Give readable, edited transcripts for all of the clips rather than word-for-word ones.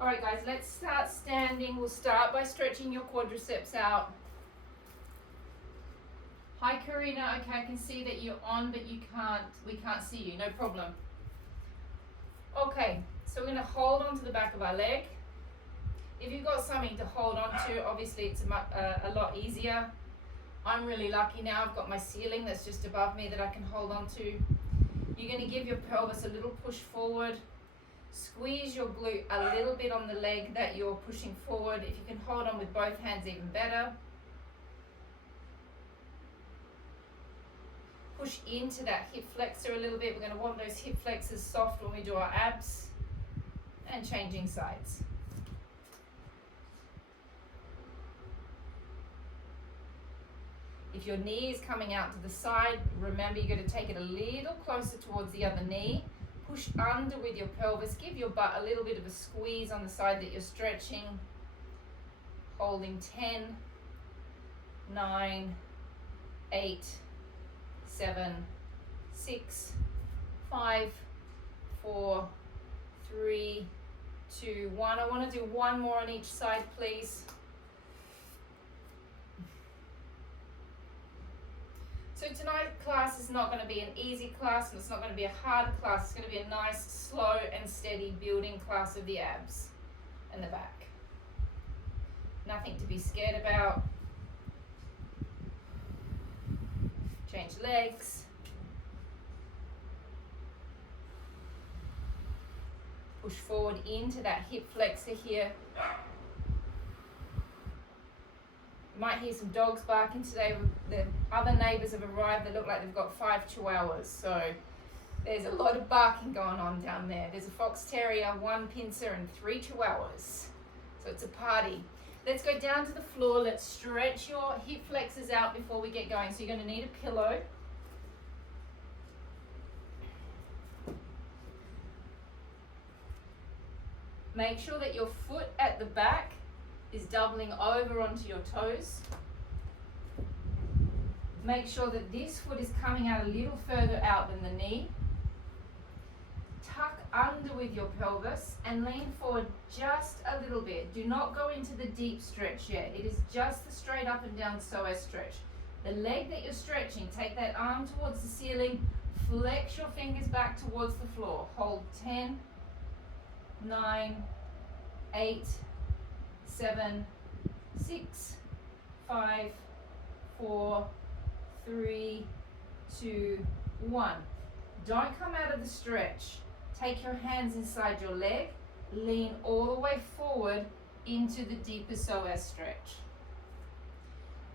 All right, guys, let's start standing. We'll start by stretching your quadriceps out. Hi, Karina. Okay, I can see that you're on, but we can't see you. No problem. Okay, so we're going to hold on to the back of our leg. If you've got something to hold on to, obviously it's a lot easier. I'm really lucky now. I've got my ceiling that's just above me that I can hold on to. You're going to give your pelvis a little push forward. Squeeze your glute a little bit on the leg that you're pushing forward. If you can hold on with both hands, even better. Push into that hip flexor a little bit. We're going to want those hip flexors soft when we do our abs. And changing sides. If your knee is coming out to the side, remember you're going to take it a little closer towards the other knee. Push under with your pelvis. Give your butt a little bit of a squeeze on the side that you're stretching. Holding 10, 9, 8, 7, 6, 5, 4, 3, 2, 1. I want to do one more on each side, please. So tonight's class is not going to be an easy class, and it's not going to be a hard class. It's going to be a nice, slow and steady building class of the abs and the back. Nothing to be scared about. Change legs. Push forward into that hip flexor here. You might hear some dogs barking today. The other neighbours have arrived. They look like they've got 5 chihuahuas. So there's a lot of barking going on down there. There's a fox terrier, 1 pincer and 3 chihuahuas. So it's a party. Let's go down to the floor. Let's stretch your hip flexors out before we get going. So you're going to need a pillow. Make sure that your foot at the back is doubling over onto your toes. Make sure that this foot is coming out a little further out than the knee. Tuck under with your pelvis and lean forward just a little bit. Do not go into the deep stretch yet. It is just the straight up and down psoas stretch. The leg that you're stretching, take that arm towards the ceiling, flex your fingers back towards the floor. Hold 10, 9, 8, 7, 6, 5, 4, 3, 2, 1. Don't come out of the stretch. Take your hands inside your leg. Lean all the way forward into the deeper psoas stretch.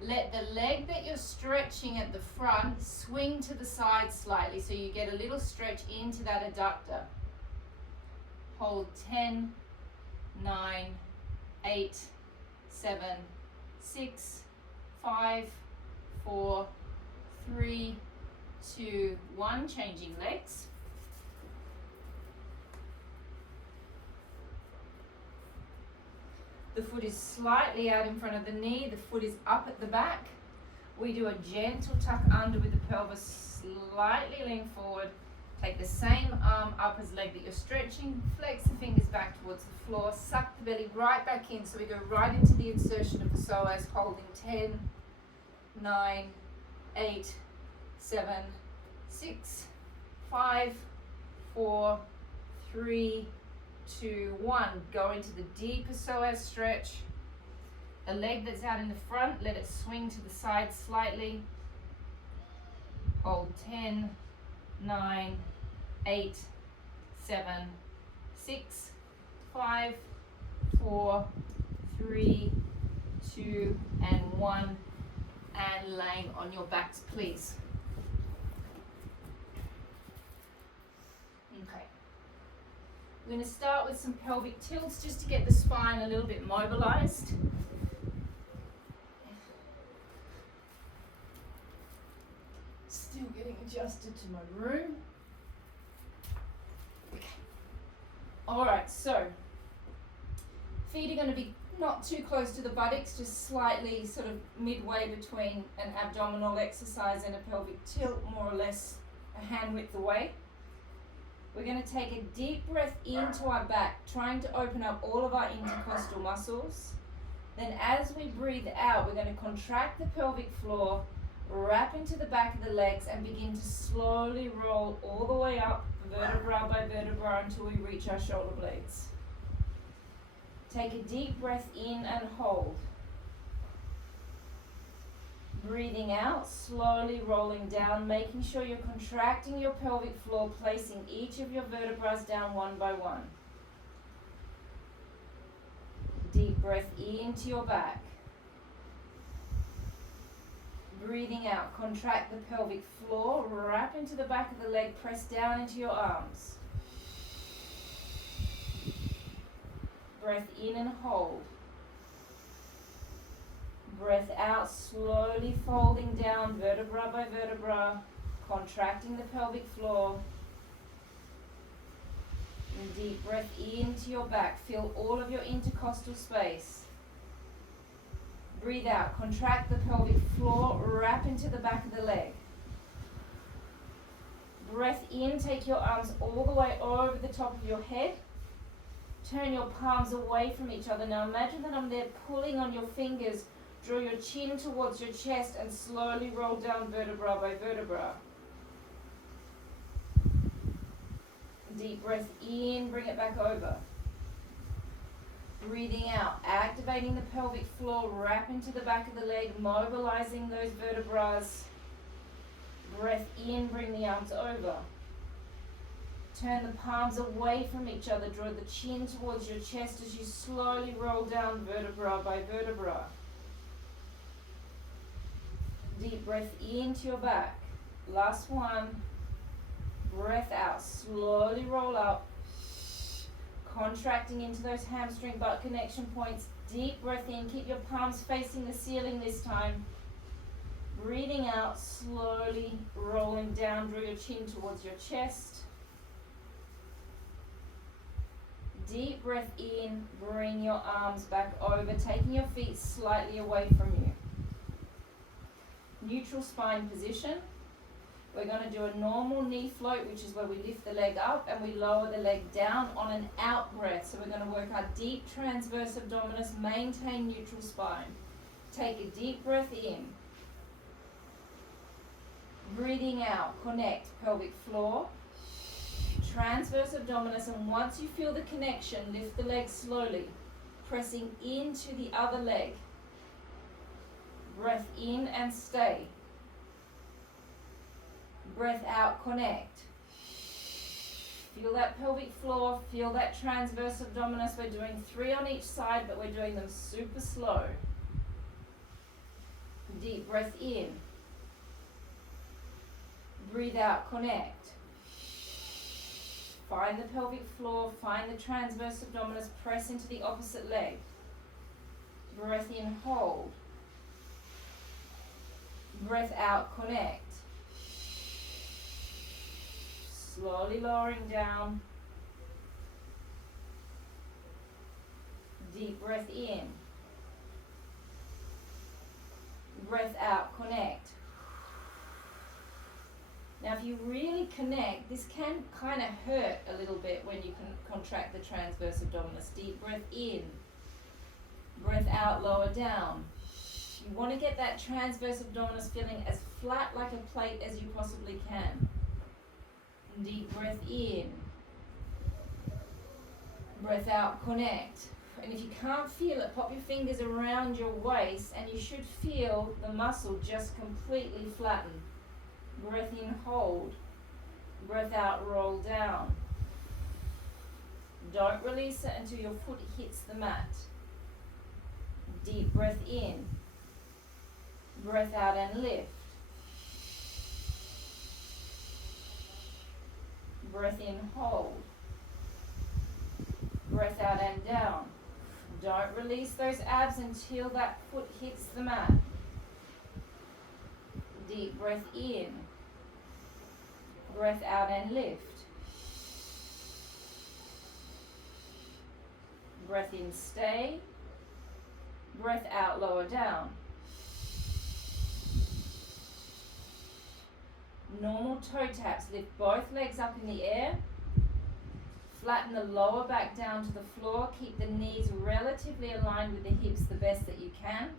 Let the leg that you're stretching at the front swing to the side slightly so you get a little stretch into that adductor. Hold 10, 9, 8, 7, 6, 5, 4, 3, 2, 1. Changing legs. The foot is slightly out in front of the knee. The foot is up at the back. We do a gentle tuck under with the pelvis. Slightly lean forward. Take the same arm up as leg that you're stretching. Flex the fingers back towards the floor. Suck the belly right back in. So we go right into the insertion of the psoas, holding 10, 9, 8, 7, 6, 5, 4, 3, 2, 1. Go into the deeper psoas stretch. The leg that's out in the front, let it swing to the side slightly. Hold 10, 9, 8, 7, 6, 5, 4, 3, 2, and 1. And laying on your backs, please. Okay. We're going to start with some pelvic tilts just to get the spine a little bit mobilized. Still getting adjusted to my room. Okay. All right, so feet are going to be not too close to the buttocks, just slightly sort of midway between an abdominal exercise and a pelvic tilt, more or less a hand width away. We're going to take a deep breath into our back, trying to open up all of our intercostal muscles. Then as we breathe out, we're going to contract the pelvic floor, wrap into the back of the legs, and begin to slowly roll all the way up, vertebra by vertebra, until we reach our shoulder blades. Take a deep breath in and hold. Breathing out, slowly rolling down, making sure you're contracting your pelvic floor, placing each of your vertebrae down one by one. Deep breath into your back. Breathing out, contract the pelvic floor, wrap into the back of the leg, press down into your arms. Breath in and hold. Breath out, slowly folding down vertebra by vertebra, contracting the pelvic floor. And deep breath into your back. Feel all of your intercostal space. Breathe out, contract the pelvic floor, wrap into the back of the leg. Breath in, take your arms all the way over the top of your head. Turn your palms away from each other. Now imagine that I'm there pulling on your fingers. Draw your chin towards your chest and slowly roll down vertebra by vertebra. Deep breath in, bring it back over. Breathing out, activating the pelvic floor, wrap into the back of the leg, mobilizing those vertebrae. Breath in, bring the arms over. Turn the palms away from each other, draw the chin towards your chest as you slowly roll down vertebra by vertebra. Deep breath into your back. Last one. Breath out. Slowly roll up. Contracting into those hamstring butt connection points. Deep breath in. Keep your palms facing the ceiling this time. Breathing out. Slowly rolling down. Draw your chin towards your chest. Deep breath in. Bring your arms back over. Taking your feet slightly away from you. Neutral spine position. We're going to do a normal knee float, which is where we lift the leg up and we lower the leg down on an out breath. So we're going to work our deep transverse abdominis, maintain neutral spine. Take a deep breath in. Breathing out, connect pelvic floor, transverse abdominis, and once you feel the connection, lift the leg slowly, pressing into the other leg. Breath in and stay. Breath out, connect. Feel that pelvic floor, feel that transverse abdominis. We're doing 3 on each side, but we're doing them super slow. Deep breath in. Breathe out, connect. Find the pelvic floor, find the transverse abdominis, press into the opposite leg. Breath in, hold. Breath out, connect. Slowly lowering down. Deep breath in. Breath out, connect. Now if you really connect, this can kind of hurt a little bit when you can contract the transverse abdominis. Deep breath in. Breath out, lower down. You want to get that transverse abdominis feeling as flat like a plate as you possibly can. Deep breath in. Breath out, connect. And if you can't feel it, pop your fingers around your waist and you should feel the muscle just completely flatten. Breath in, hold. Breath out, roll down. Don't release it until your foot hits the mat. Deep breath in. Breath out and lift. Breath in, hold. Breath out and down. Don't release those abs until that foot hits the mat. Deep breath in. Breath out and lift. Breath in, stay. Breath out, lower down. Normal toe taps. Lift both legs up in the air. Flatten the lower back down to the floor. Keep the knees relatively aligned with the hips the best that you can.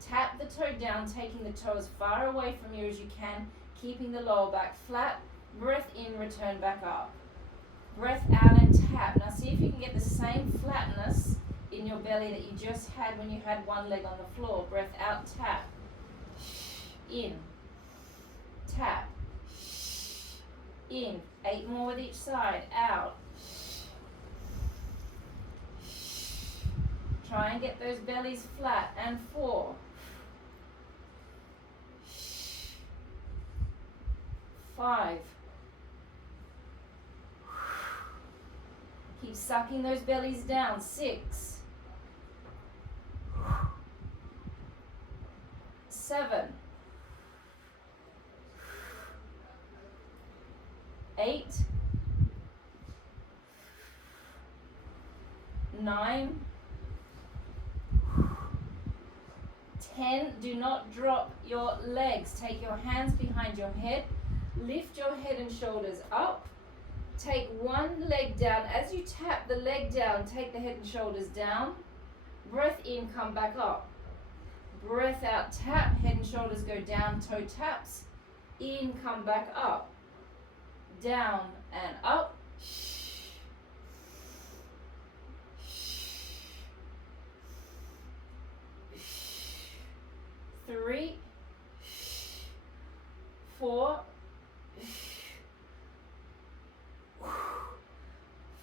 Tap the toe down, taking the toe as far away from you as you can, keeping the lower back flat. Breath in, return back up. Breath out and tap. Now see if you can get the same flatness in your belly that you just had when you had one leg on the floor. Breath out, tap. In. Tap. In. 8 more with each side. Out. Try and get those bellies flat. And 4. 5. Keep sucking those bellies down. 6. 7. 8. 9. 10. Do not drop your legs. Take your hands behind your head. Lift your head and shoulders up. Take one leg down. As you tap the leg down, take the head and shoulders down. Breath in, come back up. Breath out, tap, head and shoulders go down, toe taps. In, come back up. Down and up. 3, 4,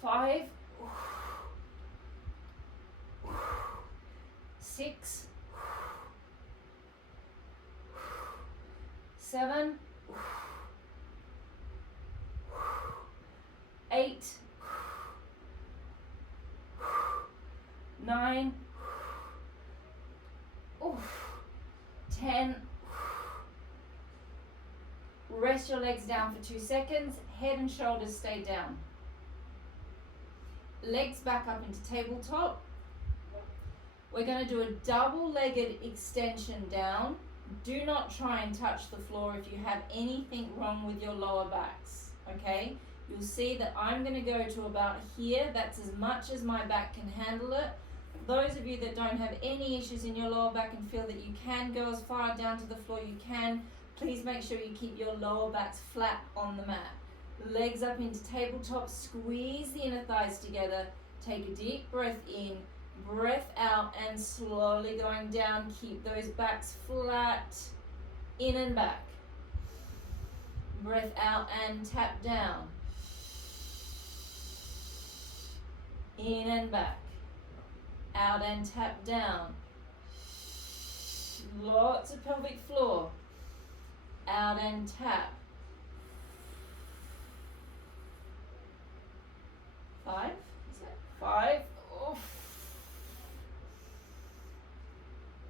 5, 6, 7, 8, 9, 10. Rest your legs down for 2 seconds. Head and shoulders stay down. Legs back up into tabletop. We're going to do a double-legged extension down. Do not try and touch the floor if you have anything wrong with your lower backs, okay? You'll see that I'm going to go to about here. That's as much as my back can handle it. Those of you that don't have any issues in your lower back and feel that you can go as far down to the floor you can, please make sure you keep your lower backs flat on the mat. Legs up into tabletop, squeeze the inner thighs together, take a deep breath in, breath out, and slowly going down. Keep those backs flat, in and back. Breath out and tap down. In and back. Out and tap down. Lots of pelvic floor. Out and tap. 5, is it? 5,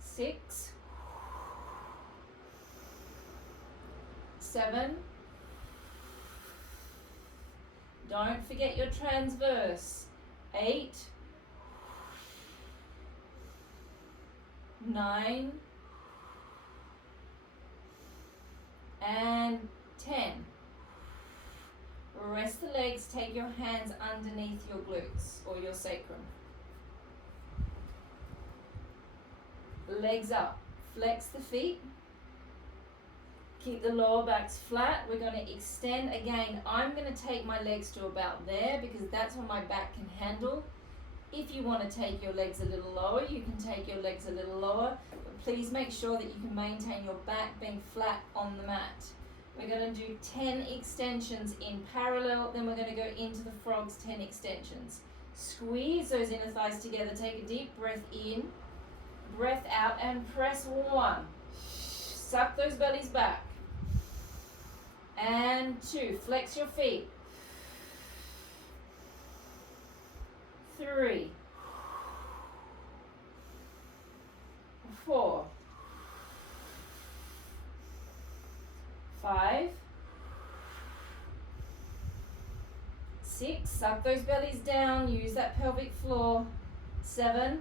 6, 7. Don't forget your transverse. 8, 9, and 10. Rest the legs, take your hands underneath your glutes or your sacrum. Legs up, flex the feet. Keep the lower backs flat. We're going to extend again. I'm going to take my legs to about there because that's what my back can handle. If you want to take your legs a little lower, you can take your legs a little lower, but please make sure that you can maintain your back being flat on the mat. We're going to do 10 extensions in parallel, then we're going to go into the frogs, 10 extensions. Squeeze those inner thighs together, take a deep breath in, breath out, and press 1. Suck those bellies back. And 2, flex your feet. 3, 4, 5, 6, suck those bellies down, use that pelvic floor. 7,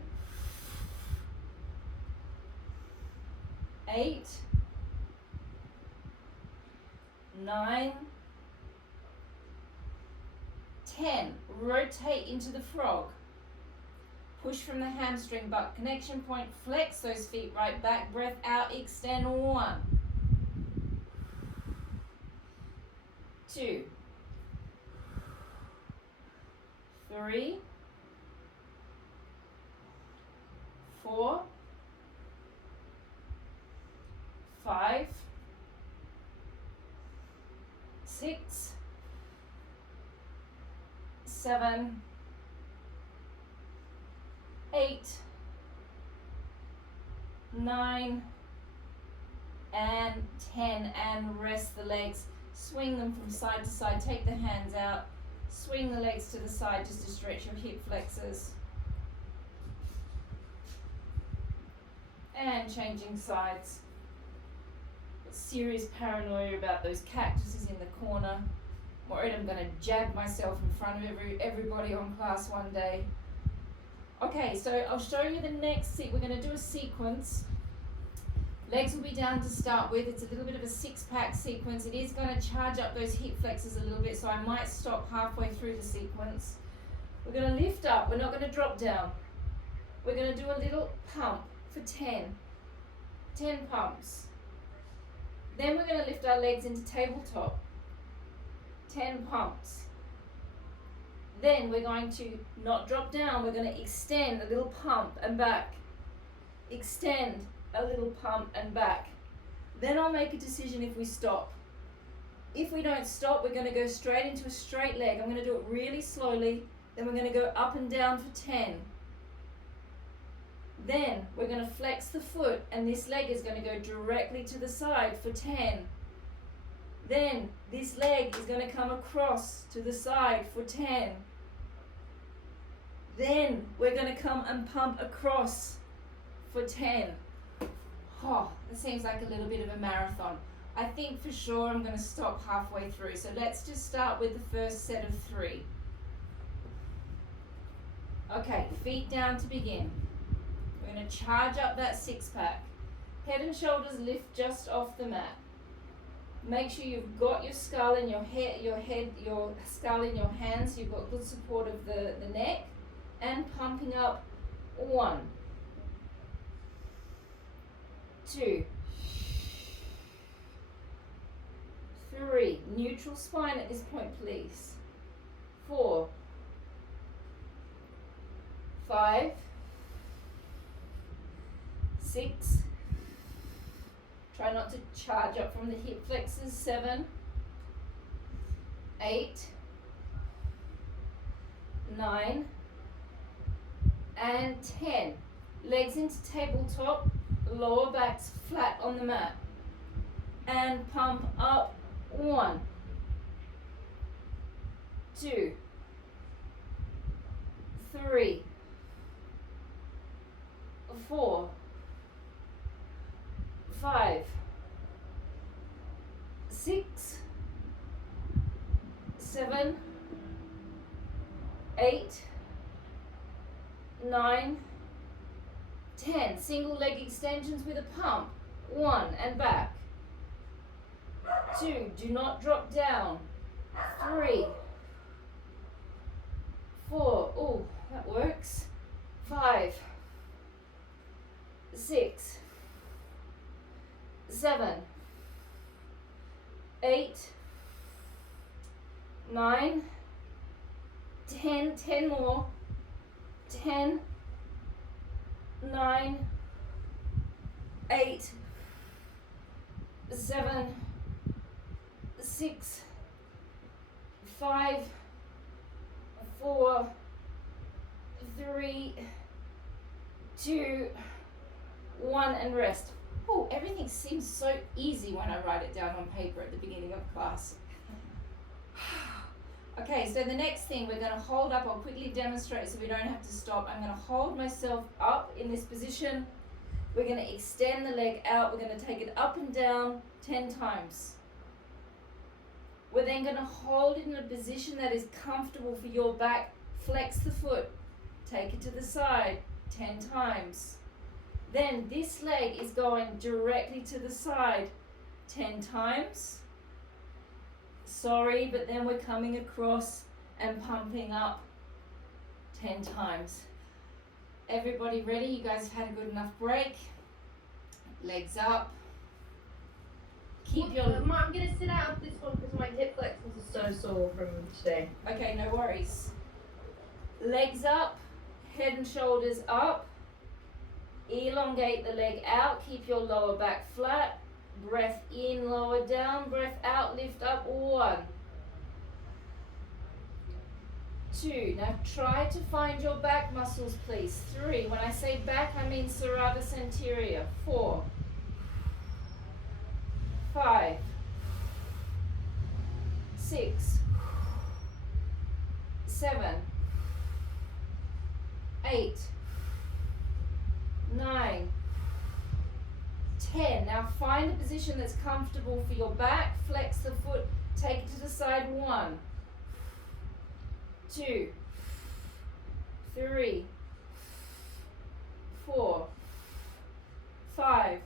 8, 9, 10, rotate into the frog. Push from the hamstring butt connection point, flex those feet right back, breath out, extend. 1, 2, 3, 4, 5, 6, 7, 8, 9, and 10, and rest the legs. Swing them from side to side. Take the hands out. Swing the legs to the side just to stretch your hip flexors. And changing sides. Serious paranoia about those cactuses in the corner. Worried I'm going to jab myself in front of everybody on class one day. Okay, so I'll show you the next we're going to do a sequence. Legs will be down to start with. It's a little bit of a six-pack sequence. It is going to charge up those hip flexors a little bit, so I might stop halfway through the sequence. We're going to lift up. We're not going to drop down. We're going to do a little pump for 10. 10 pumps. Then we're going to lift our legs into tabletop. 10 pumps. Then we're going to not drop down. We're going to extend a little pump and back. Extend a little pump and back. Then I'll make a decision if we stop. If we don't stop, we're going to go straight into a straight leg. I'm going to do it really slowly. Then we're going to go up and down for 10. Then we're going to flex the foot and this leg is going to go directly to the side for 10. Then this leg is going to come across to the side for 10. Then we're going to come and pump across for 10. Oh, that seems like a little bit of a marathon. I think for sure I'm going to stop halfway through. So let's just start with the first set of 3. Okay, feet down to begin. We're going to charge up that six-pack. Head and shoulders lift just off the mat. Make sure you've got your skull in your skull in your hands. So you've got good support of the neck. And pumping up. 1, 2, 3. Neutral spine at this point, please. 4, 5, 6. Try not to charge up from the hip flexors. 7, 8, 9, and 10. Legs into tabletop, lower backs flat on the mat. And pump up. 1, 2, 3, 4, 5, 6, 7, 8, 9, 10. Single leg extensions with a pump. 1 and back. 2, do not drop down. 3, 4, oh, that works. 5, 6, 7, 8, 9, 10, 10 more. 10, 9, 8, 7, 6, 5, 4, 3, 2, 1, and rest. Oh, everything seems so easy when I write it down on paper at the beginning of class. Okay, so the next thing we're going to hold up. I'll quickly demonstrate so we don't have to stop. I'm going to hold myself up in this position. We're going to extend the leg out. We're going to take it up and down 10 times. We're then going to hold it in a position that is comfortable for your back. Flex the foot. Take it to the side 10 times. Then this leg is going directly to the side 10 times. Sorry, but then we're coming across and pumping up 10 times. Everybody ready? You guys have had a good enough break. Legs up. Keep your... I'm going to sit out of this one because my hip flexors are so sore from today. Okay, no worries. Legs up, head and shoulders up. Elongate the leg out. Keep your lower back flat. Breath in, lower down. Breath out, lift up. 1. 2. Now try to find your back muscles, please. 3. When I say back, I mean serratus anterior. 4. 5. 6. 7. 8. 9. 10. Now find a position that's comfortable for your back. Flex the foot. Take it to the side. 1. 2. 3. 4. 5.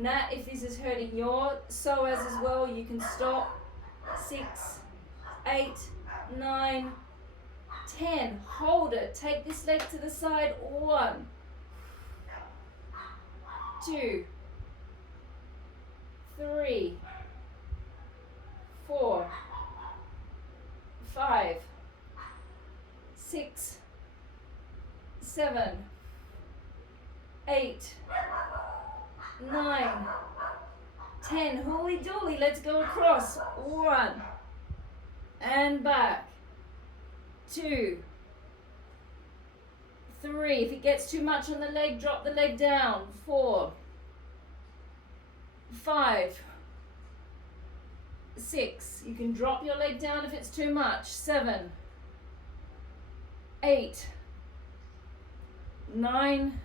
Now, if this is hurting your psoas as well, you can stop. 6, 8, 9, 10. Hold it. Take this leg to the side. 1, 2, 3, 4, 5, 6, 7, 8, 9, 10. Hooly dooly, let's go across. 1 and back. 2, 3. If it gets too much on the leg, drop the leg down. 4, 5, 6. You can drop your leg down if it's too much. 7, 8, 9,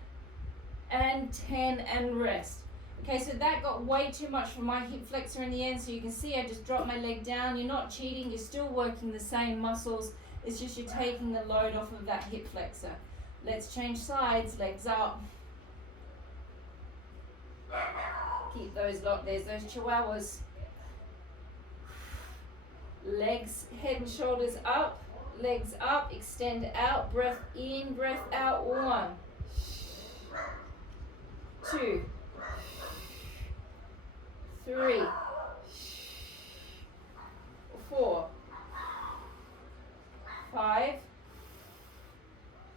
and 10, and rest. Okay, so that got way too much for my hip flexor in the end, so you can see I just dropped my leg down. You're not cheating, you're still working the same muscles. It's just you're taking the load off of that hip flexor. Let's change sides, legs up. Keep those locked, there's those chihuahuas. Legs, head and shoulders up, legs up, extend out, breath in, breath out. 1, 2, 3, 4, 5,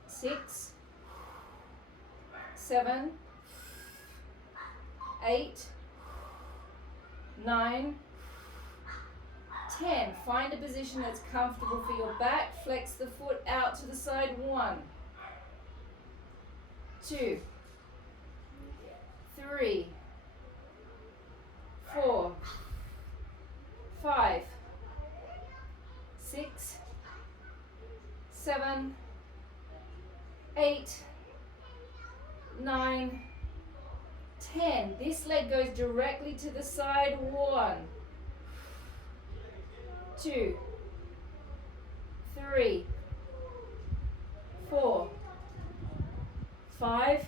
6, 7, 8, 9, 10. Find a position that's comfortable for your back. Flex the foot out to the side. 1, 2, 3, 4, 5, 6, 7, 8, 9, 10. This leg goes directly to the side. 1, 2, 3, 4, 5,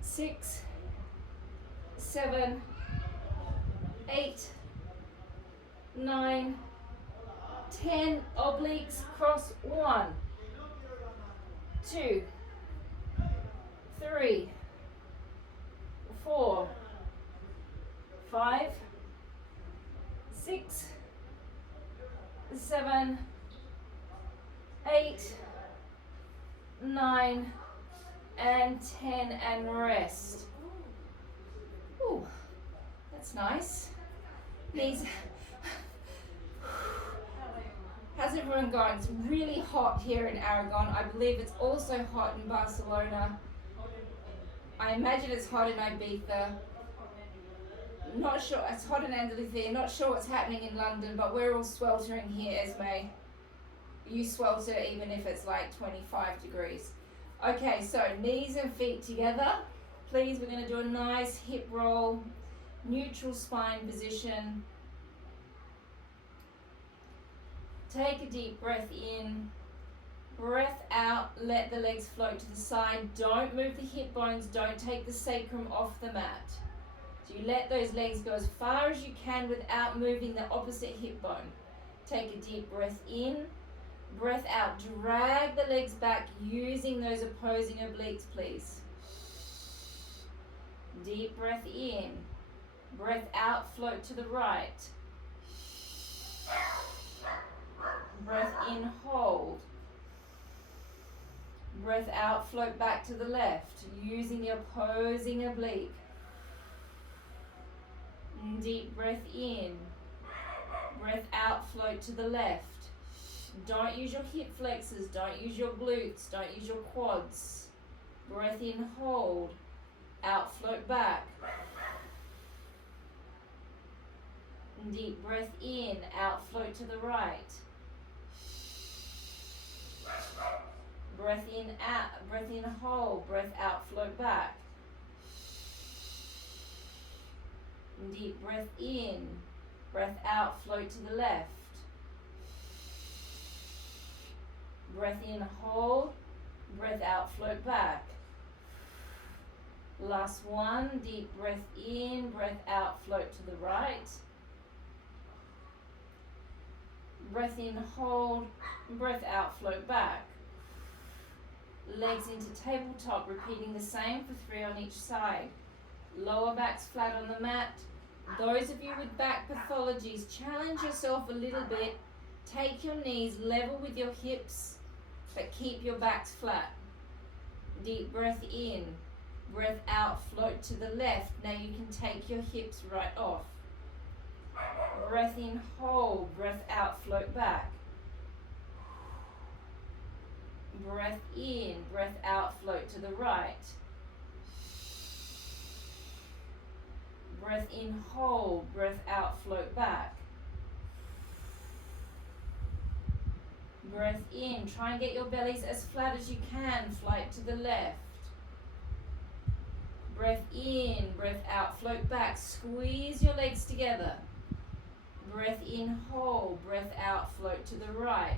6, 7, 8, 9, 10. Obliques cross. 1, 2, 3, 4, 5, 6, 7, 8, 9, and 10, and rest. Ooh, that's nice. Knees. How's everyone going? It's really hot here in Aragon. I believe it's also hot in Barcelona. I imagine it's hot in Ibiza. Not sure, it's hot in Andalusia. Not sure what's happening in London, but we're all sweltering here, Esme. You swelter even if it's like 25 degrees. Okay, so knees and feet together. Please, we're going to do a nice hip roll, neutral spine position. Take a deep breath in, breath out, let the legs float to the side. Don't move the hip bones, don't take the sacrum off the mat. So you let those legs go as far as you can without moving the opposite hip bone. Take a deep breath in, breath out. Drag the legs back using those opposing obliques, please. Deep breath in, breath out, float to the right. Breath in, hold. Breath out, float back to the left, using the opposing oblique. Deep breath in, breath out, float to the left. Don't use your hip flexors, don't use your glutes, don't use your quads. Breath in, hold. Out, float back. Deep breath in, out, float to the right. Breath in, out, breath in, hold, breath out, float back. Deep breath in, breath out, float to the left. Breath in, hold, breath out, float back. Last one, deep breath in, breath out, float to the right. Breath in, hold, breath out, float back. Legs into tabletop, repeating the same for 3 on each side. Lower back's flat on the mat. Those of you with back pathologies, challenge yourself a little bit. Take your knees level with your hips, but keep your backs flat. Deep breath in, breath out, float to the left. Now you can take your hips right off. Breath in, hold, breath out, float back. Breath in, breath out, float to the right. Breath in, hold, breath out, float back. Breath in, try and get your bellies as flat as you can, flight to the left. Breath in, breath out, float back, squeeze your legs together. Breath in, hold, breath out, float to the right.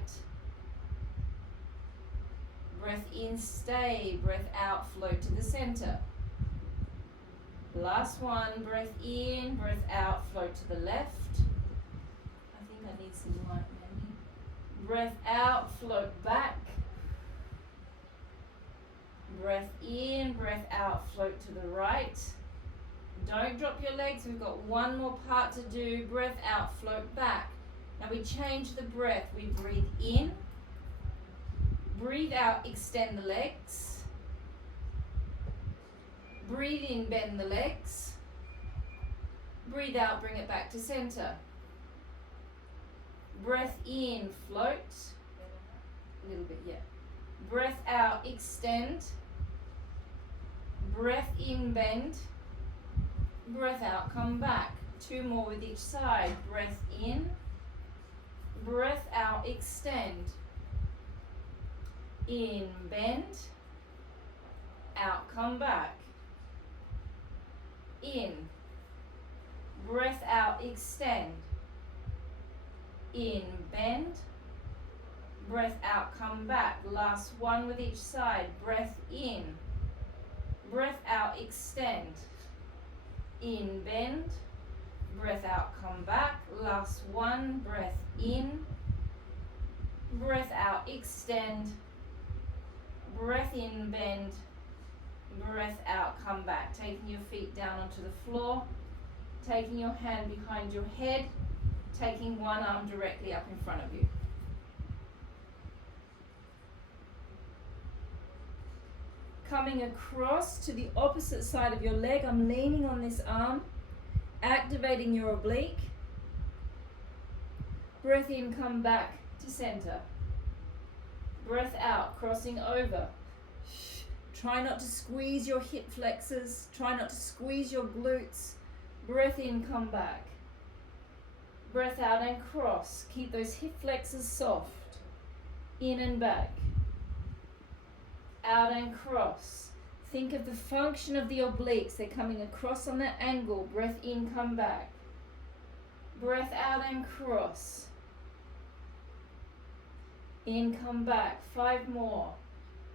Breath in, stay, breath out, float to the center. Last one, breath in, breath out, float to the left. I think I need some light maybe. Breath out, float back. Breath in, breath out, float to the right. Don't drop your legs, we've got one more part to do. Breath out, float back. Now we change the breath. We breathe in, breathe out, extend the legs. Breathe in, bend the legs. Breathe out, bring it back to center. Breath in, float. A little bit, yeah. Breath out, extend. Breath in, bend. Breath out, come back. 2 more with each side. Breath in. Breath out, extend. In, bend. Out, come back. In. Breath out, extend. In, bend. Breath out, come back. Last one with each side. Breath in. Breath out, extend. In, bend. Breath out, come back. Last one. Breath in. Breath out, extend. Breath in, bend. Breath out, come back. Taking your feet down onto the floor. Taking your hand behind your head. Taking one arm directly up in front of you. Coming across to the opposite side of your leg. I'm leaning on this arm. Activating your oblique. Breath in, come back to center. Breath out, crossing over. Try not to squeeze your hip flexors. Try not to squeeze your glutes. Breath in, come back. Breath out and cross. Keep those hip flexors soft. In and back. Out and cross. Think of the function of the obliques. They're coming across on that angle. Breath in, come back. Breath out and cross. In, come back. 5 more.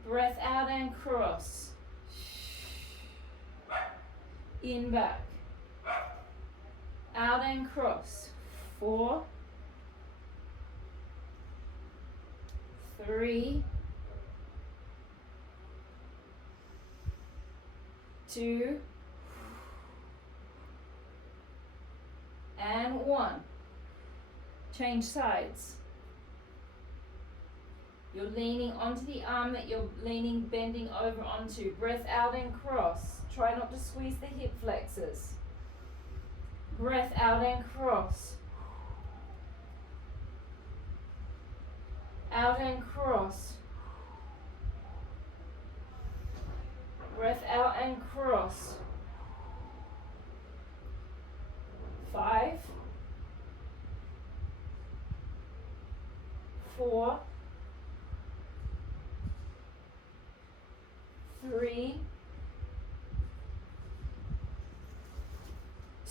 Breath out and cross. In, back. Out and cross. 4, 3, 2, and 1. Change sides. You're leaning onto the arm that you're bending over onto. Breath out and cross. Try not to squeeze the hip flexors. Breath out and cross. Out and cross. Breath out and cross. 5, 4, 3,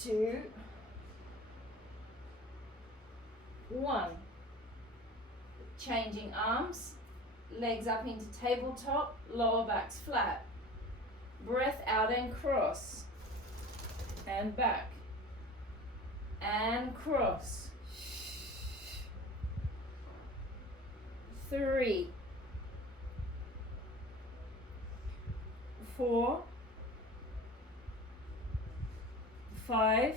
2, 1. Changing arms, legs up into tabletop, lower back's flat. Breath out and cross. And back. And cross. 3, 4, 5,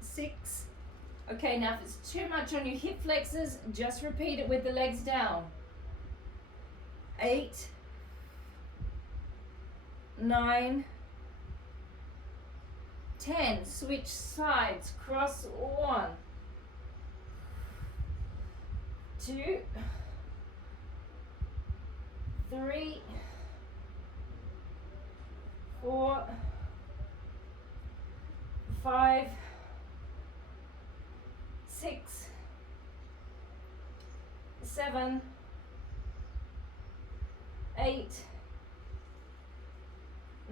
6. Okay, now if it's too much on your hip flexors, just repeat it with the legs down. 8, 9, 10. Switch sides. Cross. 1, 2, 3, 4, 5, 6, 7, 8,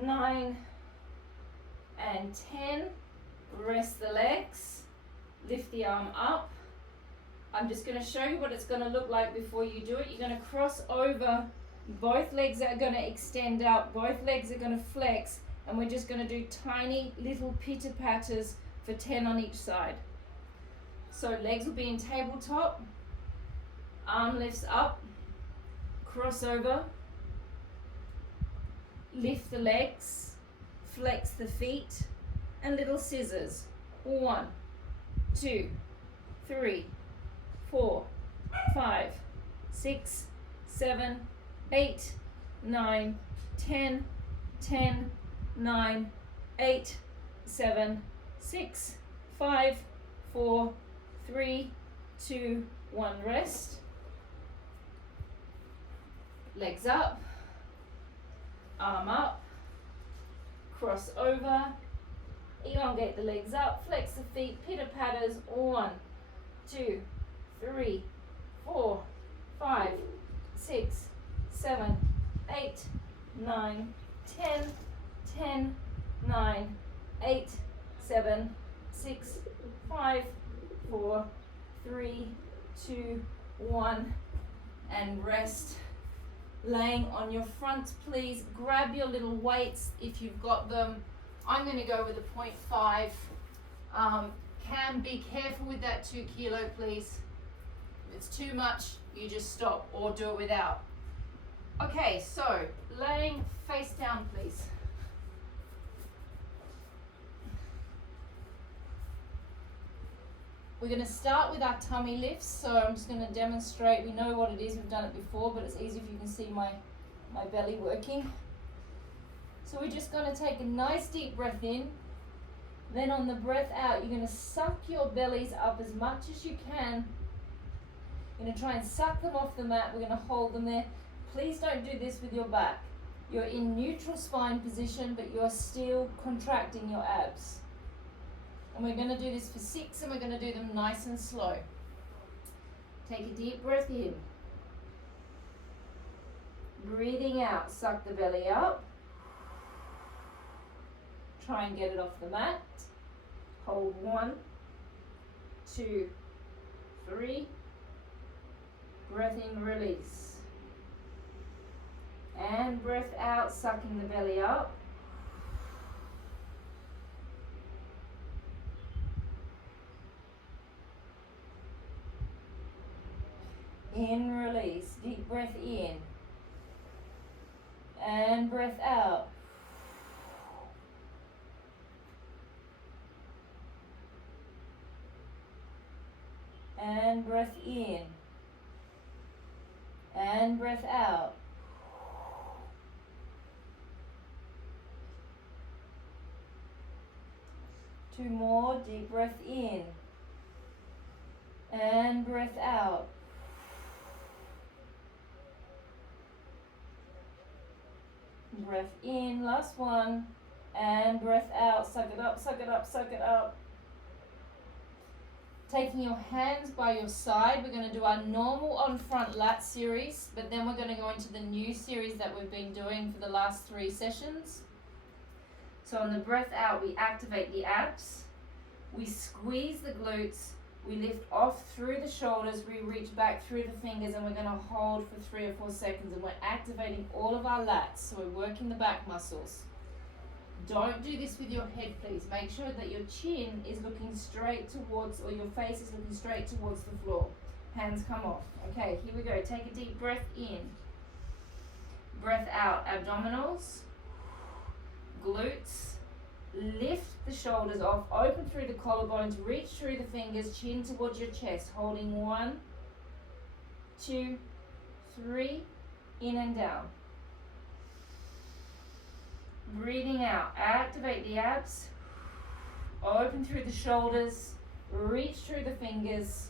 9, and 10. Rest the legs. Lift the arm up. I'm just going to show you what it's going to look like before you do it. You're going to cross over. Both legs are going to extend out. Both legs are going to flex. And we're just going to do tiny little pitter-patters for 10 on each side. So legs will be in tabletop. Arm lifts up. Cross over. Lift the legs. Flex the feet. And little scissors. 1, 2, 3, 4, 5, 6, 7, 8, 9, 10, 10, 9, 8, 7, 6, 5, 4, 3, 2, 1. Rest. Legs up. Arm up. Cross over. Elongate the legs up. Flex the feet. Pitter patters. 1, 2, 3, 4, 5, 6, 7, 8, 9, 10, 10, 9, 8, 7, 6, 5, 4, 3, 2, 1, and rest. Laying on your front, please. Grab your little weights if you've got them. I'm going to go with a 0.5. Can be careful with that 2 kilo, please. If it's too much, you just stop or do it without. Okay, so laying face down, please. We're going to start with our tummy lifts. So I'm just going to demonstrate. We know what it is. We've done it before, but it's easy if you can see my belly working. So we're just going to take a nice deep breath in. Then on the breath out, you're going to suck your bellies up as much as you can. You're going to try and suck them off the mat. We're going to hold them there. Please don't do this with your back. You're in neutral spine position, but you're still contracting your abs. And we're going to do this for 6, and we're going to do them nice and slow. Take a deep breath in. Breathing out, suck the belly up. Try and get it off the mat. Hold 1, 2, 3. Breath in, release. And breath out, sucking the belly up. In, release. Deep breath in. And breath out. And breath in. And breath out. Two more. Deep breath in. And breath out. Breath in, last one, and breath out. Suck it up, suck it up, suck it up. Taking your hands by your side, we're going to do our normal on front lat series, but then we're going to go into the new series that we've been doing for the last 3 sessions. So on the breath out, we activate the abs, we squeeze the glutes, we lift off through the shoulders, we reach back through the fingers, and we're going to hold for 3 or 4 seconds, and we're activating all of our lats, so we're working the back muscles. Don't do this with your head, please. Make sure that your chin is looking straight towards, or your face is looking straight towards the floor. Hands come off. Okay, here we go. Take a deep breath in. Breath out. Abdominals, glutes. Lift the shoulders off, open through the collarbones, reach through the fingers, chin towards your chest, holding 1, 2, 3, in and down. Breathing out, activate the abs, open through the shoulders, reach through the fingers,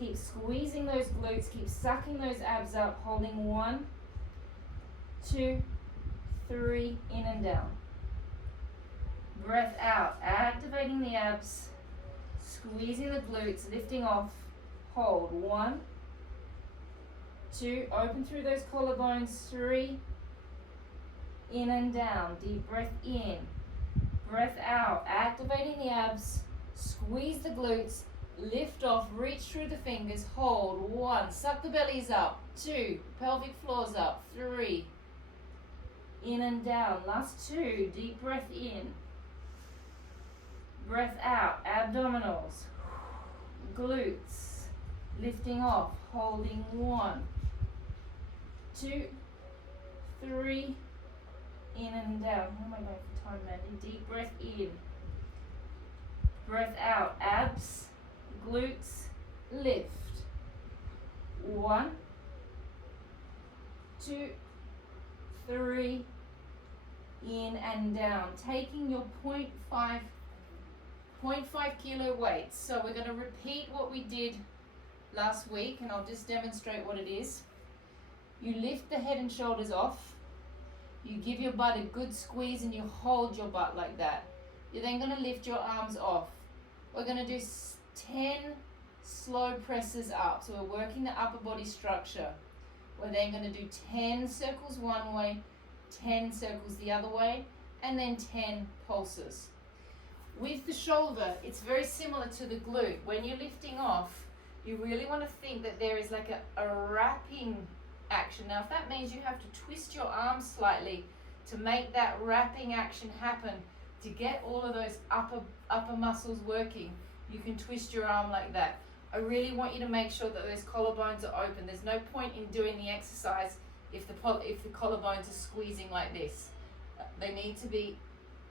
keep squeezing those glutes, keep sucking those abs up, holding 1, 2, 3, in and down. Breath out, activating the abs, squeezing the glutes, lifting off, hold, 1, 2, open through those collarbones, 3, in and down, deep breath in, breath out, activating the abs, squeeze the glutes, lift off, reach through the fingers, hold, 1, suck the bellies up, 2, pelvic floors up, 3, in and down, last 2, deep breath in, breath out, abdominals, glutes, lifting off, holding 1, 2, 3, in and down. How am I going for time, Mandy? Deep breath in, breath out, abs, glutes, lift, 1, 2, 3, in and down, taking your 0.5 kilo weights. So we're going to repeat what we did last week, and I'll just demonstrate what it is. You lift the head and shoulders off, you give your butt a good squeeze, and you hold your butt like that. You're then going to lift your arms off. We're going to do 10 slow presses up, so we're working the upper body structure. We're then going to do 10 circles one way, 10 circles the other way, and then 10 pulses. With the shoulder, it's very similar to the glute. When you're lifting off, you really want to think that there is like a wrapping action. Now, if that means you have to twist your arms slightly to make that wrapping action happen, to get all of those upper muscles working, you can twist your arm like that. I really want you to make sure that those collarbones are open. There's no point in doing the exercise if the collarbones are squeezing like this. They need to be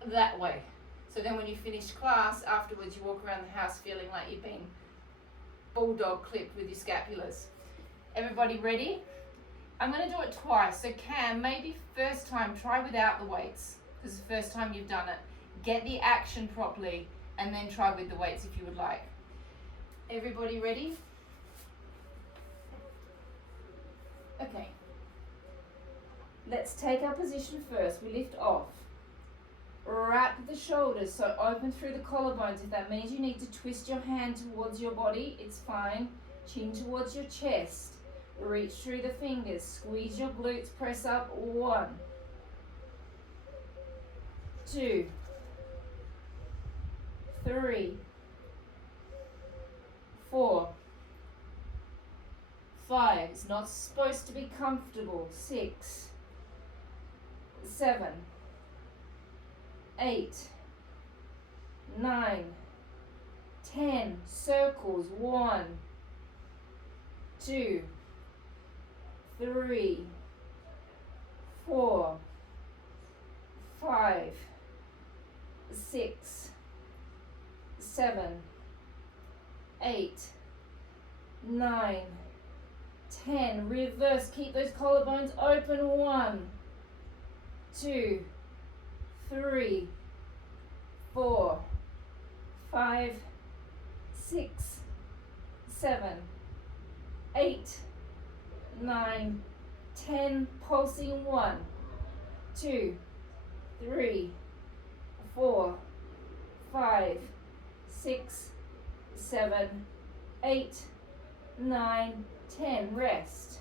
that way. So then when you finish class, afterwards you walk around the house feeling like you've been bulldog clipped with your scapulars. Everybody ready? I'm going to do it twice. So Cam, maybe first time, try without the weights, because it's the first time you've done it. Get the action properly, and then try with the weights if you would like. Everybody ready? Okay. Let's take our position first. We lift off. Wrap the shoulders, so open through the collarbones. If that means you need to twist your hand towards your body, it's fine. Chin towards your chest. Reach through the fingers. Squeeze your glutes, press up. 1, 2, 3, 4, 5. It's not supposed to be comfortable. 6, 7, 8, 9, 10. Circles. 1, 2, 3, 4, 5, 6, 7, 8, 9, 10. Reverse. Keep those collarbones open. 1, 2, 3, 4, 5, 6, 7, 8, 9, 10. Pulsing. 1, 2, 3, 4, 5, 6, 7, 8, 9, 10. Rest.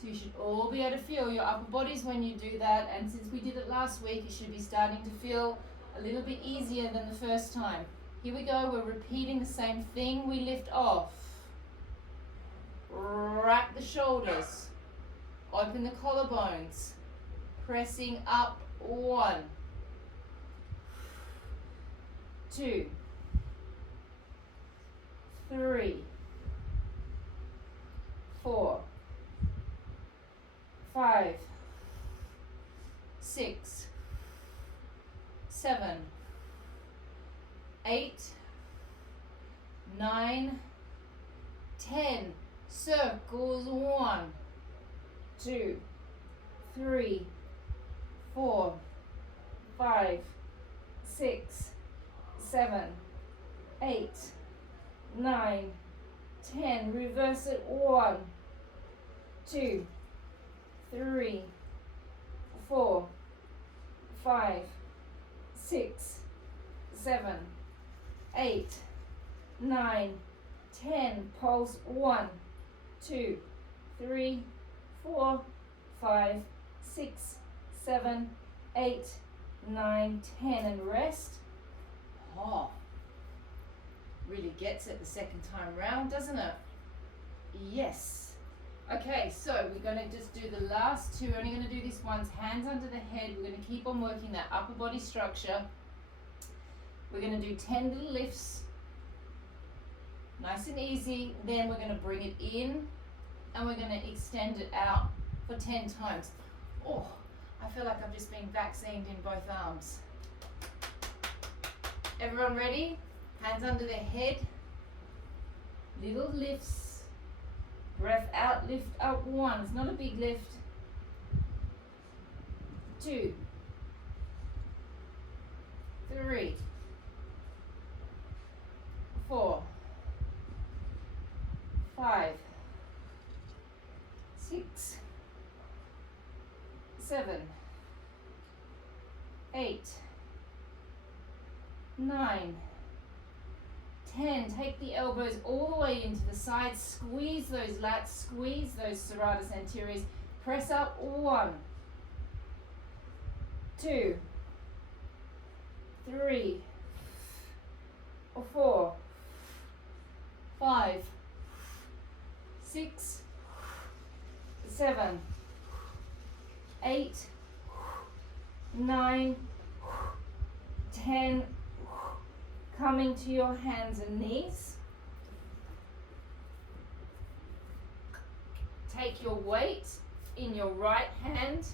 So you should all be able to feel your upper bodies when you do that, and since we did it last week, it should be starting to feel a little bit easier than the first time. Here we go, we're repeating the same thing. We lift off. Wrap the shoulders. Open the collarbones. Pressing up. 1, 2, 3, 4, 5, 6, 7, 8, 9, 10. Circles. 1, 2, 3, 4, 5, 6, 7, 8, 9, 10. Reverse it. 1, 2, 3, 4, 5, 6, 7, 8, 9, 10. Pulse. 1, 2, 3, 4, 5, 6, 7, 8, 9, 10. And rest. Oh, really gets it the second time round, doesn't it? Yes. Okay, so we're going to just do the last two. We're only going to do this once. Hands under the head. We're going to keep on working that upper body structure. We're going to do 10 little lifts. Nice and easy. Then we're going to bring it in and we're going to extend it out for 10 times. Oh, I feel like I've just been vaccinated in both arms. Everyone ready? Hands under the head. Little lifts. Breath out, lift up. 1. It's not a big lift. 2, 3, 4, 5, 6, 7, 8, 9, 10. Take the elbows all the way into the sides. Squeeze those lats. Squeeze those serratus anteriors. Press up. 1, 2, 3, 4, 5, 6, 7, 8, 9, 10. Coming to your hands and knees. Take your weight in your right hand.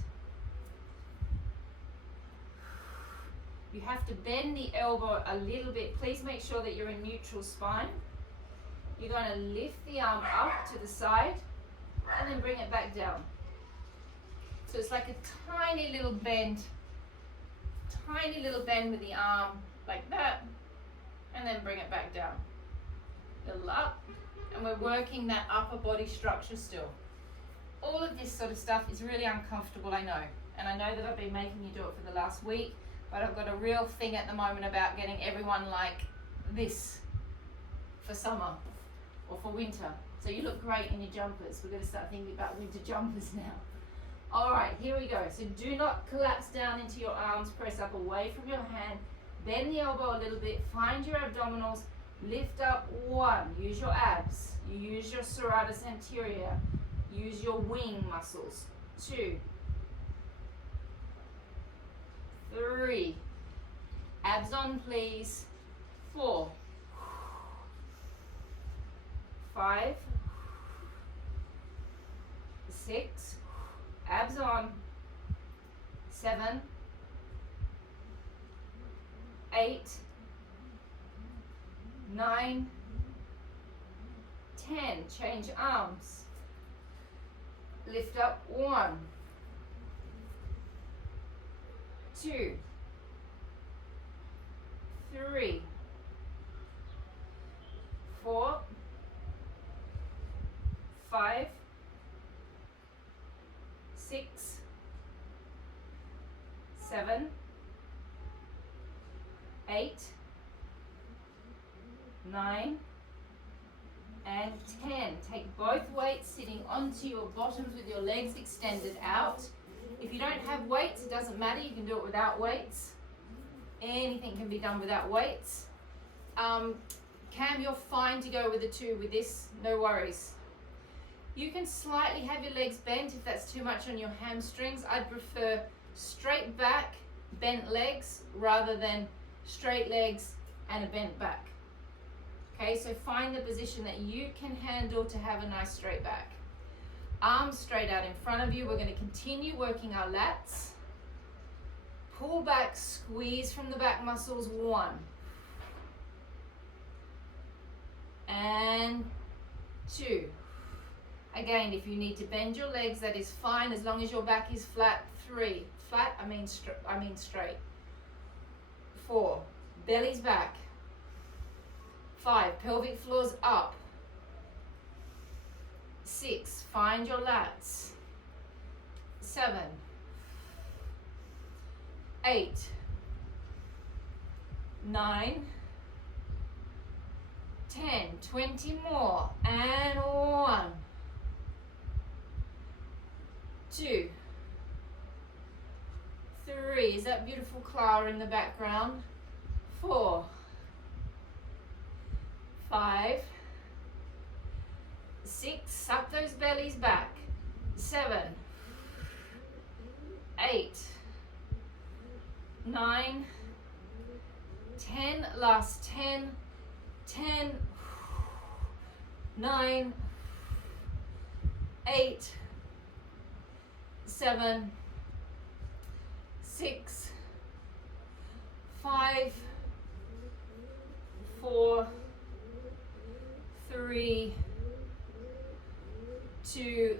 You have to bend the elbow a little bit. Please make sure that you're in neutral spine. You're going to lift the arm up to the side and then bring it back down. So it's like a tiny little bend with the arm like that, and then bring it back down. Little up, and we're working that upper body structure still. All of this sort of stuff is really uncomfortable, I know. And I know that I've been making you do it for the last week, but I've got a real thing at the moment about getting everyone like this for summer or for winter. So you look great in your jumpers. We're going to start thinking about winter jumpers now. All right, here we go. So do not collapse down into your arms. Press up away from your hand. Bend the elbow a little bit. Find your abdominals. Lift up. 1. Use your abs. You use your serratus anterior. Use your wing muscles. 2, 3. Abs on, please. 4, 5, 6, abs on, 7, 8, 9, 10, change arms, lift up, 1, 2, 3, 4, 5, 6, 7, 8, 9, and 10. Take both weights sitting onto your bottoms with your legs extended out. If you don't have weights, it doesn't matter. You can do it without weights. Anything can be done without weights. Cam, you're fine to go with the 2 with this, no worries. You can slightly have your legs bent if that's too much on your hamstrings. I'd prefer straight back, bent legs, rather than straight legs and a bent back. Okay, so find the position that you can handle to have a nice straight back. Arms straight out in front of you. We're going to continue working our lats. Pull back, squeeze from the back muscles, 1. And 2. Again, if you need to bend your legs, that is fine as long as your back is flat. 3. Flat, I mean straight. 4. Belly's back. 5. Pelvic floors up. 6. Find your lats. 7. 8. 9. 10. 20 more. And 1. 2. 3. Is that beautiful Clara in the background? 4. 5. 6. Suck those bellies back. 7. 8. 9. 10. Last 10. 10. 9. 8. 7. 6. 5. 4. 3. 2.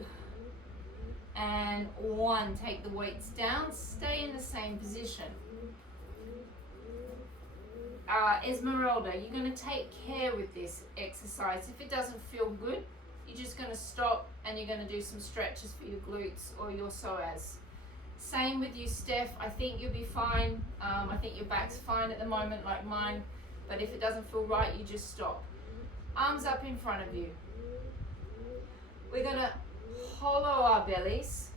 And 1. Take the weights down. Stay in the same position. Esmeralda, you're going to take care with this exercise. If it doesn't feel good, you're just going to stop and you're going to do some stretches for your glutes or your psoas. Same with you, Steph. I think you'll be fine. I think your back's fine at the moment, like mine. But if it doesn't feel right, you just stop. Arms up in front of you. We're going to hollow our bellies.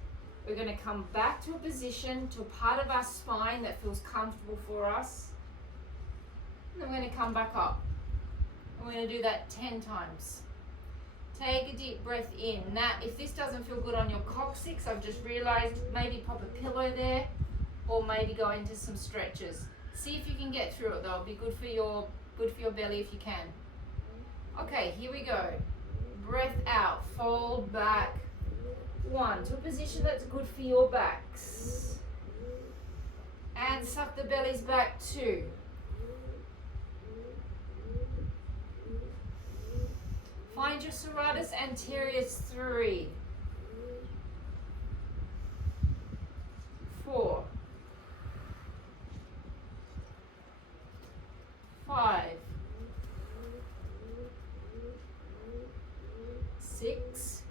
We're going to come back to a position, to a part of our spine that feels comfortable for us. And then we're going to come back up. And we're going to do that 10 times. Take a deep breath in. Now, if this doesn't feel good on your coccyx, I've just realized, maybe pop a pillow there, or maybe go into some stretches. See if you can get through it though. It'll be good for your belly if you can. Okay, here we go. Breath out, fold back. 1, to a position that's good for your backs. And suck the bellies back. 2. Find your serratus anteriors. 3. 4. 5. 6.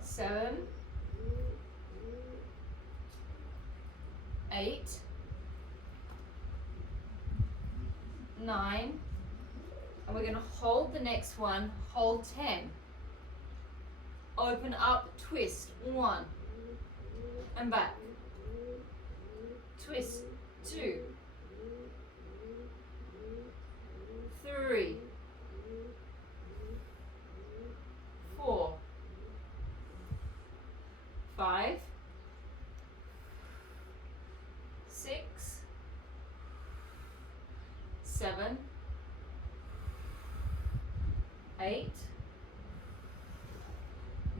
7. 8. 9. And we're going to hold the next one, hold 10. Open up, twist, 1. And back. Twist, 2. 3. 4. 5. 6. 7. 8.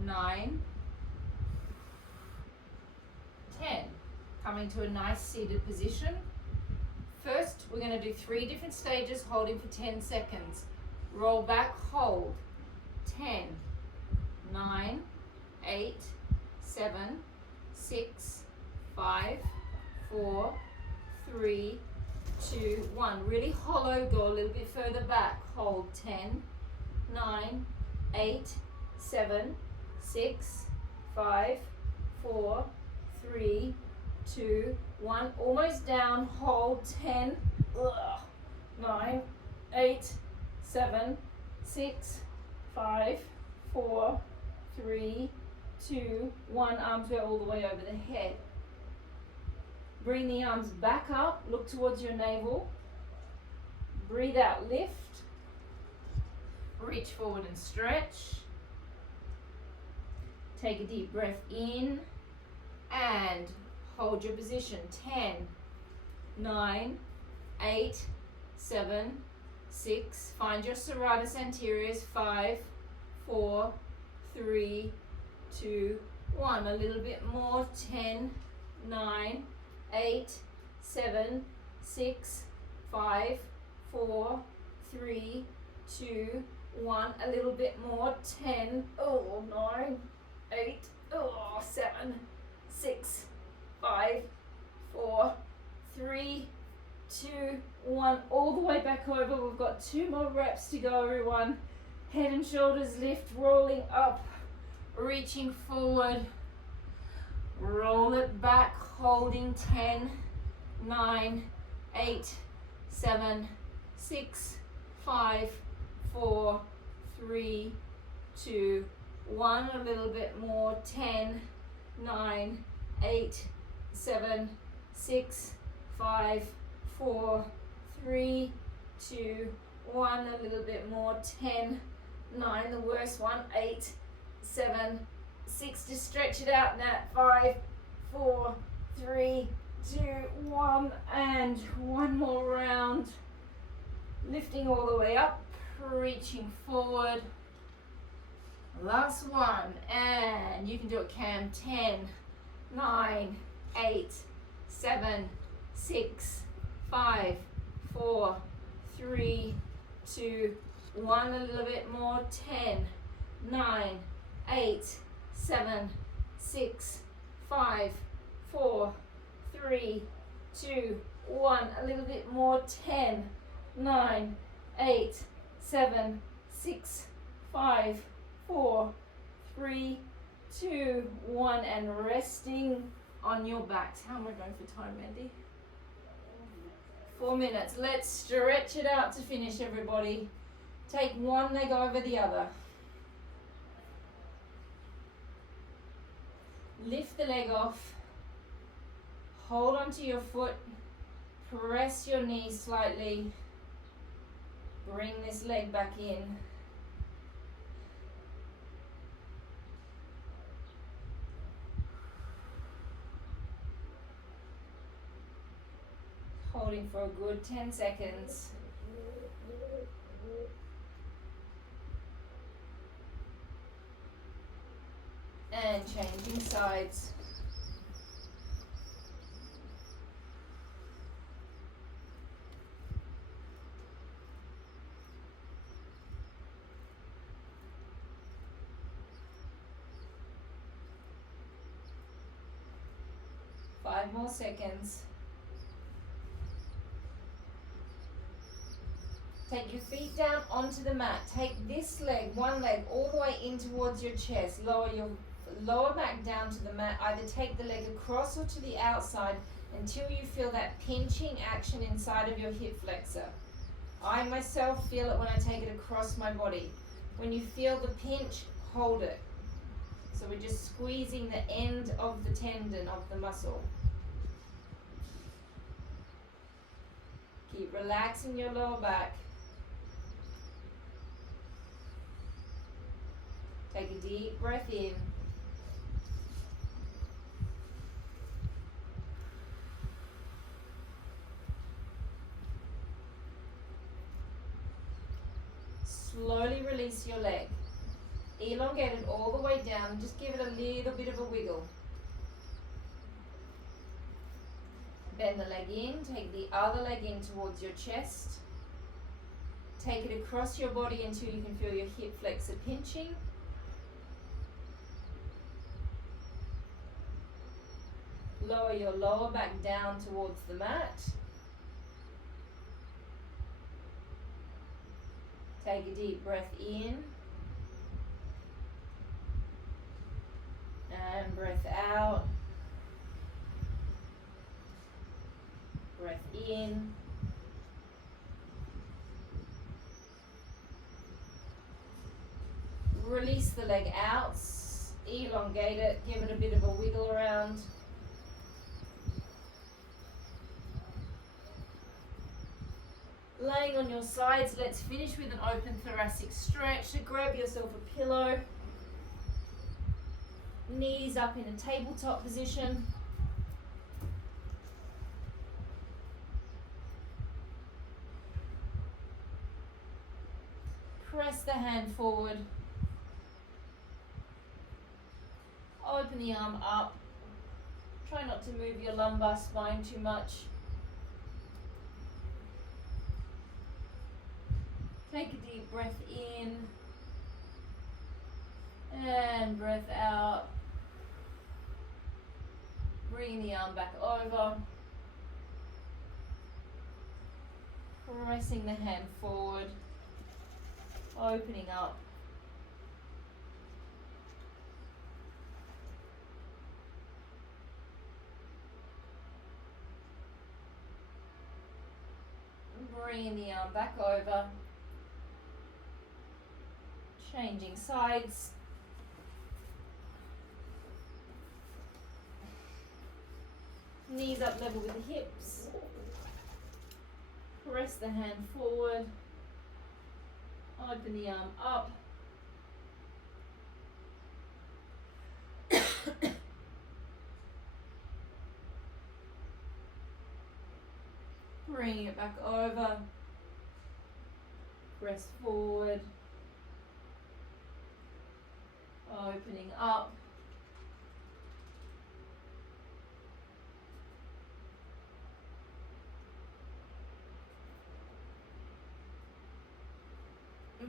9, 10. Coming to a nice seated position. First, we're going to do 3 different stages, holding for 10 seconds. Roll back, hold. 10, 9, 8, 7, 6, 5, 4, 3, 2, 1. Really hollow, go a little bit further back. Hold 10, 9, 8, 7, 6, 5, 4, 3, 2, 1. Almost down. Hold 10, 9, 8, 7, 6, 5, 4, 3, 2, 1. Arms go all the way over the head. Bring the arms back up, look towards your navel. Breathe out, lift. Reach forward and stretch. Take a deep breath in and hold your position. 10, 9, 8, 7, 6. Find your serratus anteriors. 5, 4, 3, 2, 1. A little bit more. 10, 9, 8, 7, 6, 5, 4, 3, 2, 1. A little bit more. 10, 9, 8, 7, 6, 5, 4, 3, 2, 1. All the way back over. We've got 2 more reps to go, everyone. Head and shoulders lift, rolling up, reaching forward. Roll it back, holding 10, 9, 8, 7, 6, 5, 4, 3, 2, 1. A little bit more. 10, 9, 8, 7, 6, 5, 4, 3, 2, 1. A little bit more. 10, 9, the worst one. 8, 7, 6. Just stretch it out, Nat. 5, 4, 3, 2, 1. And one more round. Lifting all the way up, reaching forward. Last one, and you can do it, Cam. 10, 9, 8, 7, 6, 5, 4, 3, 2, 1. A little bit more. 10, 9, 8, 7, 6, 5, 4, 3, 2, 1. A little bit more. 10, 9, 8, 7, 6, 5, 4, 3, 2, 1. And resting on your backs. How am I going for time, Mandy? 4 minutes. Let's stretch it out to finish, everybody. Take one leg over the other. Lift the leg off. Hold onto your foot. Press your knee slightly. Bring this leg back in. Holding for a good 10 seconds. And changing sides. Five more seconds. Take your feet down onto the mat. Take this leg, one leg, all the way in towards your chest. Lower your lower back down to the mat. Either take the leg across or to the outside until you feel that pinching action inside of your hip flexor. I myself feel it when I take it across my body. When you feel the pinch, hold it. So we're just squeezing the end of the tendon of the muscle. Keep relaxing your lower back. Take a deep breath in. Slowly release your leg. Elongate it all the way down and just give it a little bit of a wiggle. Bend the leg in, take the other leg in towards your chest. Take it across your body until you can feel your hip flexor pinching. Lower your lower back down towards the mat. Take a deep breath in. And breath out. Breath in. Release the leg out, elongate it, give it a bit of a wiggle around. Laying on your sides, let's finish with an open thoracic stretch. So grab yourself a pillow, knees up in a tabletop position. Press the hand forward. Open the arm up. Try not to move your lumbar spine too much. Take a deep breath in and breath out. Bring the arm back over. Pressing the hand forward. Opening up. Bringing the arm back over. Changing sides. Knees up level with the hips. Press the hand forward. Open the arm up. Bring it back over. Press forward. Opening up.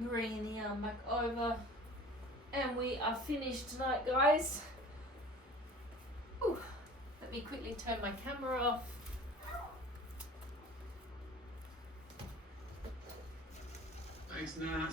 Bringing the arm back over. And we are finished tonight, guys. Ooh, let me quickly turn my camera off. Thanks, Nat.